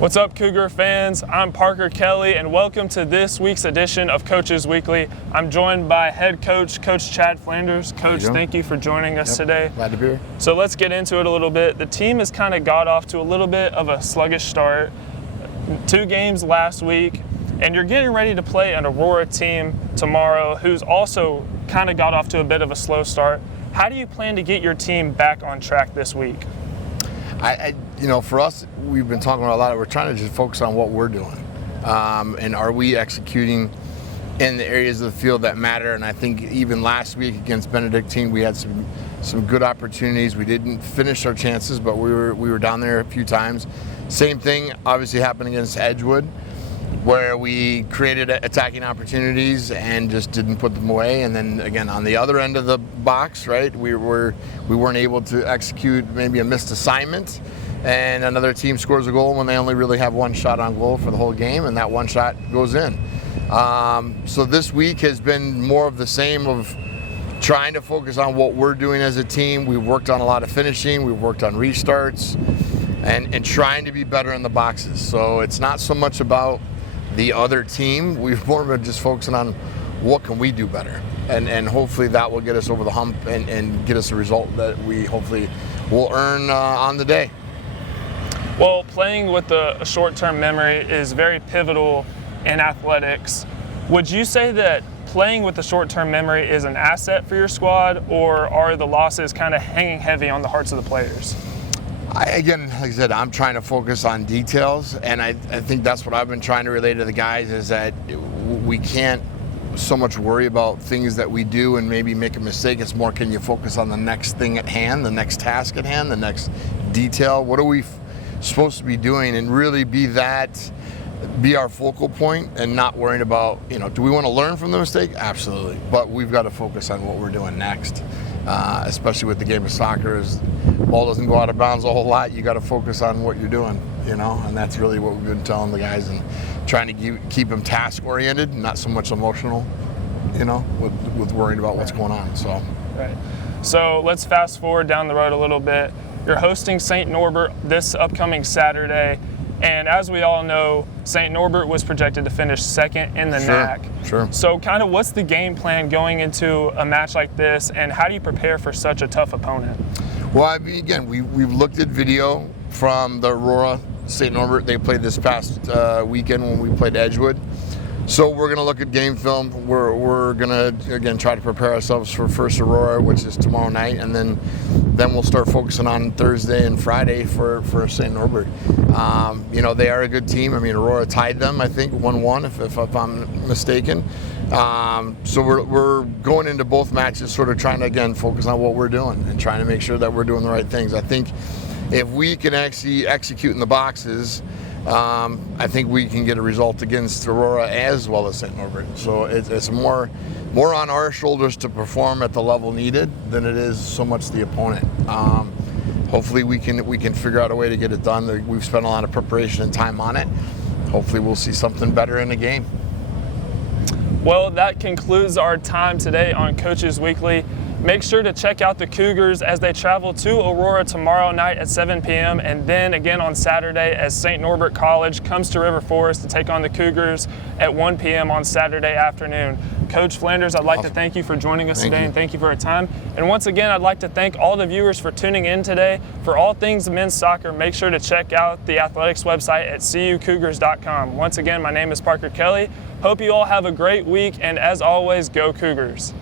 What's up, Cougar fans? I'm Parker Kelly, and welcome to this week's edition of Coaches Weekly. I'm joined by head coach, Coach Chad Flanders. Coach, thank you for joining us today. Glad to be here. So let's get into it a little bit. The team has kind of got off to a little bit of a sluggish start. 2 games last week, and you're getting ready to play an Aurora team tomorrow who's also kind of got off to a bit of a slow start. How do you plan to get your team back on track this week? For us, we've been talking about a lot. We're trying to just focus on what we're doing, and are we executing in the areas of the field that matter? And I think even last week against Benedictine, we had some good opportunities. We didn't finish our chances, but we were down there a few times. Same thing obviously happened against Edgewood, where we created attacking opportunities and just didn't put them away. And then again, on the other end of the box, right, we weren't able to execute maybe a missed assignment, and another team scores a goal when they only really have one shot on goal for the whole game, and that one shot goes in. So this week has been more of the same of trying to focus on what we're doing as a team. We've worked on a lot of finishing, we've worked on restarts, and trying to be better in the boxes. So it's not so much about the other team. We've more been just focusing on what can we do better, and hopefully that will get us over the hump and get us a result that we hopefully will earn on the day. Well, playing with a short-term memory is very pivotal in athletics. Would you say that playing with the short-term memory is an asset for your squad, or are the losses kind of hanging heavy on the hearts of the players? Again, like I said, I'm trying to focus on details, and I think that's what I've been trying to relay to the guys, is that we can't so much worry about things that we do and maybe make a mistake. It's more, can you focus on the next thing at hand, the next task at hand, the next detail? What are we supposed to be doing, and really be our focal point, and not worrying about, do we want to learn from the mistake? Absolutely. But we've got to focus on what we're doing next. Especially with the game of soccer, is ball doesn't go out of bounds a whole lot. You got to focus on what you're doing, and that's really what we've been telling the guys, and trying to keep them task oriented, not so much emotional, with worrying about what's going on. So let's fast forward down the road a little bit. You're hosting St. Norbert this upcoming Saturday. And as we all know, St. Norbert was projected to finish second in the NACC. Sure. So kind of what's the game plan going into a match like this, and how do you prepare for such a tough opponent? Well, again, we've looked at video from the Aurora St. Norbert. They played this past weekend when we played Edgewood. So we're going to look at game film. We're going to, again, try to prepare ourselves for first Aurora, which is tomorrow night, and then we'll start focusing on Thursday and Friday for St. Norbert. They are a good team. Aurora tied them, I think, 1-1, if I'm mistaken. So we're going into both matches sort of trying to, again, focus on what we're doing and trying to make sure that we're doing the right things. I think if we can actually execute in the boxes, I think we can get a result against Aurora as well as St. Norbert. So it's more on our shoulders to perform at the level needed than it is so much the opponent. Hopefully we can figure out a way to get it done. We've spent a lot of preparation and time on it. Hopefully we'll see something better in the game. Well, that concludes our time today on Coaches Weekly. Make sure to check out the Cougars as they travel to Aurora tomorrow night at 7 p.m. and then again on Saturday as St. Norbert College comes to River Forest to take on the Cougars at 1 p.m. on Saturday afternoon. Coach Flanders, I'd like to thank you for joining us today, and thank you for your time. And once again, I'd like to thank all the viewers for tuning in today. For all things men's soccer, make sure to check out the athletics website at cucougars.com. Once again, my name is Parker Kelly. Hope you all have a great week, and as always, go Cougars.